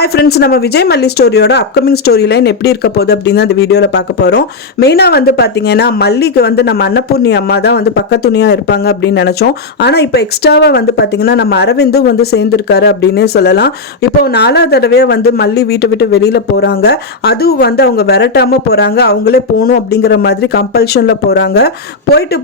Hi friends, நம்ம விஜய் மல்லி ஸ்டோரியோட upcoming story line எப்படி இருக்க போகுது அப்படின்னு அந்த வீடியோவில் பார்க்க போகிறோம். மெயினாக வந்து பார்த்தீங்கன்னா மல்லிக்கு வந்து நம்ம அன்னபூர்ணி அம்மா தான் வந்து பக்கத்துணையாக இருப்பாங்க அப்படின்னு நினச்சோம். ஆனால் இப்போ எக்ஸ்ட்ராவாக வந்து பார்த்தீங்கன்னா நம்ம அரவிந்தும் வந்து சேர்ந்துருக்காரு அப்படின்னே சொல்லலாம். இப்போ 4வது தடவையாக வந்து மல்லி வீட்டை விட்டு வெளியில் போகிறாங்க. அதுவும் வந்து அவங்க விரட்டாமல் போகிறாங்க, அவங்களே போகணும் அப்படிங்கிற மாதிரி கம்பல்ஷனில் போகிறாங்க. போயிட்டு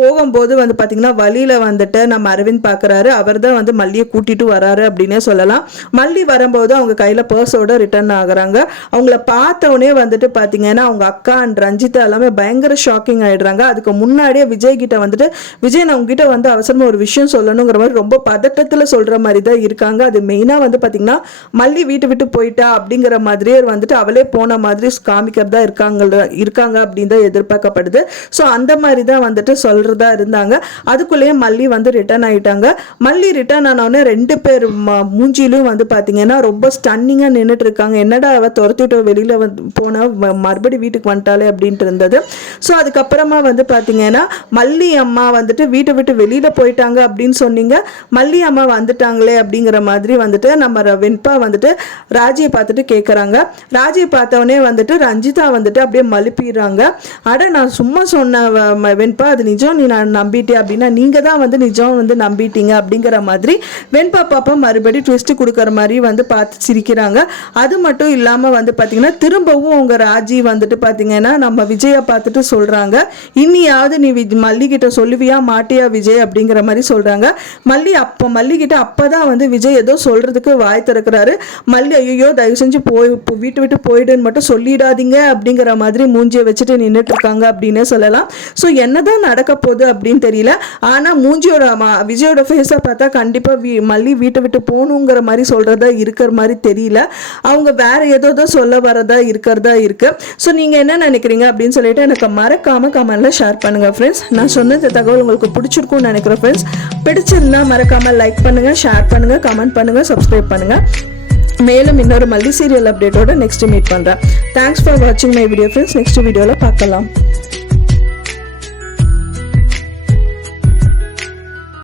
போகும்போது வந்து பார்த்தீங்கன்னா வழியில் வந்துட்டு நம்ம அரவிந்த் பார்க்குறாரு. அவர் தான் வந்து மல்லியை கூட்டிகிட்டு வராரு அப்படின்னே சொல்லலாம். மல்லி வரும்போது அவங்க கையில் பர்ஸோட ரிட்டர்ன் ஆகுறாங்க. அவங்கள பார்த்தவொடனே வந்துட்டு பார்த்தீங்கன்னா அவங்க அக்கா அண்ட் ரஞ்சிதா எல்லாமே பயங்கர ஷாக்கிங் ஆயிடுறாங்க. அதுக்கு முன்னாடியே விஜய் கிட்ட வந்துட்டு விஜய் நான் உங்ககிட்ட வந்து அவசரமாக ஒரு விஷயம் சொல்லணுங்கிற மாதிரி ரொம்ப பதட்டத்தில் சொல்கிற மாதிரி தான் இருக்காங்க. அது மெயினாக வந்து பார்த்தீங்கன்னா மல்லி வீட்டு விட்டு போயிட்டா அப்படிங்கிற மாதிரியே வந்துட்டு அவளே போன மாதிரி காமிக்கிறதா இருக்காங்க அப்படின்னு தான் எதிர்பார்க்கப்படுது. ஸோ அந்த மாதிரி தான் வந்துட்டு சொல்கிறதா இருந்தாங்க. அதுக்குள்ளேயே மல்லி வந்து ரிட்டர்ன் ஆகிட்டாங்க. மல்லி ரிட்டர்ன் ஆனவுடனே 2 பேர் மூஞ்சிலும் வந்து பார்த்தீங்கன்னா ரொம்ப ஸ்டன்னிங்காக நின்றுட்டு இருக்காங்க. என்னடா அவள் துரத்திட்டு வெளியில் வந்து போனால் மறுபடி வீட்டுக்கு வந்துட்டாலே அப்படின்ட்டு இருந்தது. ஸோ அதுக்கப்புறமா வந்து பார்த்தீங்கன்னா மல்லி அம்மா வந்துட்டு வீட்டை விட்டு வெளியில் போயிட்டாங்க அப்படின்னு சொன்னீங்க, மல்லி அம்மா வந்துட்டாங்களே அப்படிங்கிற மாதிரி வந்துட்டு நம்ம வெண்பா வந்துட்டு ராஜியை பார்த்துட்டு கேட்குறாங்க. ராஜியை பார்த்தவொடனே வந்துட்டு ரஞ்சிதா வந்துட்டு அப்படியே மழுப்பிடுறாங்க. அட நான் சும்மா சொன்ன வெண்பா, அது நிஜம், நீ நான் நம்பிட்டேன் அப்படின்னா நீங்கள் தான் வந்து நிஜம் வந்து நம்பிட்டீங்க அப்படிங்கிற மாதிரி வெண்பா பாப்பா மறுபடியும் ட்விஸ்ட் கொடுக்குற மாதிரி வந்து பார்த்து சிரிக்கிறாங்க. அது மட்டும் இல்லாமல் வந்து பார்த்தீங்கன்னா திரும்பவும் அவங்க ராஜி வந்துட்டு பார்த்தீங்கன்னா நம்ம விஜயை பார்த்துட்டு சொல்கிறாங்க, இன்னியாவது நீ மல்லி கிட்ட சொல்லுவியா மாட்டியா விஜய் அப்படிங்கிற மாதிரி சொல்கிறாங்க. மல்லி கிட்ட அப்போ தான் வந்து விஜய் ஏதோ சொல்கிறதுக்கு வாய் திறக்கிறாரு. மல்லி ஐயோ தயவு செஞ்சு வீட்டு விட்டு போயிடுன்னு மட்டும் சொல்லிடாதீங்க அப்படிங்கிற மாதிரி மூஞ்சியை வச்சுட்டு நின்றுட்டு இருக்காங்க அப்படின்னே சொல்லலாம். ஸோ என்னதான் நடக்க போகுது அப்படின்னு தெரியல. ஆனால் விஜயோட ஃபேஸை பார்த்தா கண்டிப்பாக மல்லி வீட்டை விட்டு போகணுங்கிற மாதிரி சொல்கிறதா இருக்கிற மாதிரி தெரியல. அவங்க வேற ஏதோ சொல்ல வரதா இருக்கிறதா இருக்கு. ஸோ நீங்கள் என்ன நினைக்கிறீங்க அப்படின்னு சொல்லிட்டு எனக்கு மறக்காம கமெண்ட்ல ஷேர் பண்ணுங்க ஃப்ரெண்ட்ஸ். நான் சொன்ன தகவல் உங்களுக்கு பிடிச்சிருக்கும்னு நினைக்கிறேன் ஃப்ரெண்ட்ஸ். பிடிச்சிருந்தா மறக்காம லைக் பண்ணுங்க, ஷேர் பண்ணுங்க, கமெண்ட் பண்ணுங்க, சப்ஸ்கிரைப் பண்ணுங்க. மேலும் இன்னொரு மல்லி சீரியல் அப்டேட்டோட நெக்ஸ்ட் மீட் பண்றேன். தேங்க்ஸ் ஃபார் வாட்சிங் மை வீடியோ ஃப்ரெண்ட்ஸ். நெக்ஸ்ட் வீடியோவில் பார்க்கலாம்.